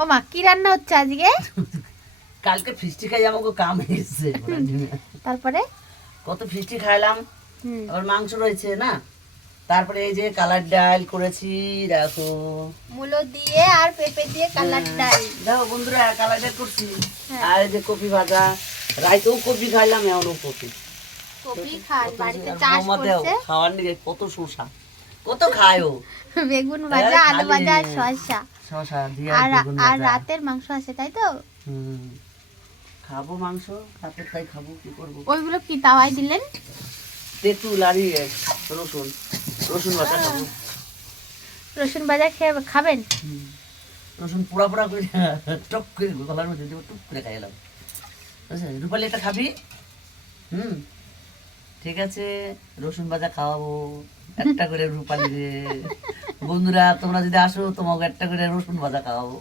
ও মা, কি রান্না হচ্ছে আজকে? কালকে ফিস্টি খাই আমাকে কাম এসেছে তারপরে কত ফিস্টি খাইলাম। হুম, আবার মাংস রয়েছে না, তারপরে এই যে কালার ডাল করেছি দেখো। মূলো দিয়ে আর পেঁপে দিয়ে কালার ডাল। দেখো বন্ধুরা কালার ডাল করছি। হ্যাঁ। আর এই যে কপি ভাজা, রাইতেও কপি খাইলাম এমনও কপি। কপি খান, কত বাড়িতে আর চাষ বৌমাতেও করছে। খাওয়ার নিকে কত শসা, কত খায়ও। বেগুন ভাজা, আলু খালি ভাজা আর শসা। শসা দিয়ে আর বেগুন আর ভাজা। রাতের মাংস আছে, তাই তো? হুম, খাবো মাংস, রাতে তাই খাবো, কি করবো। ওইগুলো কি তাওয়ায় দিলেন? তেঁতুল আর ইয়ে, রসুন, রসুন বাটা খাবো। রসুন ভাজা খেয়ে খাবেন? হুম, রসুন পোড়া পোড়া করে টক করে গলার মধ্যে দেবো, টুক করে খাই এলাম। বুঝলি রূপালি একটা খাবি? হুম, ঠিক আছে, রসুন ভাজা খাওয়াবো একটা করে রূপালি রে। বন্ধুরা তোমরা যদি আসো তোমাকে একটা করে রসুন ভাজা খাওয়াবো।